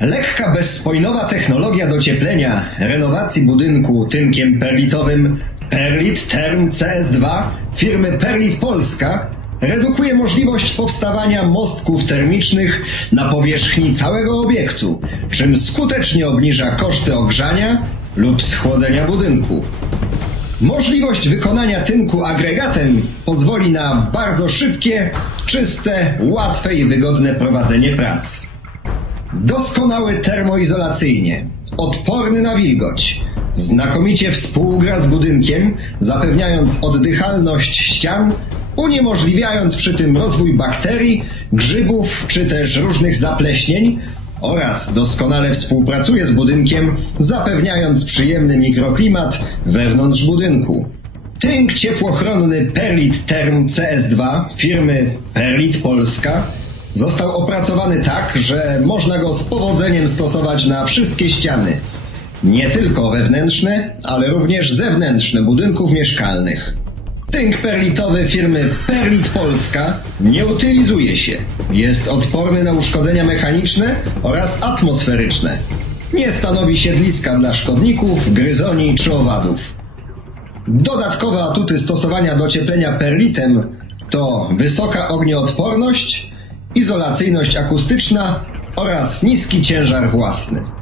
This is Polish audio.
Lekka, bezspojnowa technologia docieplenia renowacji budynku tynkiem perlitowym Perlit Term CS2 firmy Perlit Polska redukuje możliwość powstawania mostków termicznych na powierzchni całego obiektu, czym skutecznie obniża koszty ogrzania lub schłodzenia budynku. Możliwość wykonania tynku agregatem pozwoli na bardzo szybkie, czyste, łatwe i wygodne prowadzenie prac. Doskonały termoizolacyjnie, odporny na wilgoć, znakomicie współgra z budynkiem, zapewniając oddychalność ścian, uniemożliwiając przy tym rozwój bakterii, grzybów czy też różnych zapleśnień oraz doskonale współpracuje z budynkiem, zapewniając przyjemny mikroklimat wewnątrz budynku. Tynk ciepłochronny Perlit Term CS2 firmy Perlit Polska został opracowany tak, że można go z powodzeniem stosować na wszystkie ściany. Nie tylko wewnętrzne, ale również zewnętrzne budynków mieszkalnych. Tynk perlitowy firmy Perlit Polska nie utylizuje się. Jest odporny na uszkodzenia mechaniczne oraz atmosferyczne. Nie stanowi siedliska dla szkodników, gryzoni czy owadów. Dodatkowe atuty stosowania docieplenia perlitem to wysoka ognioodporność, izolacyjność akustyczna oraz niski ciężar własny.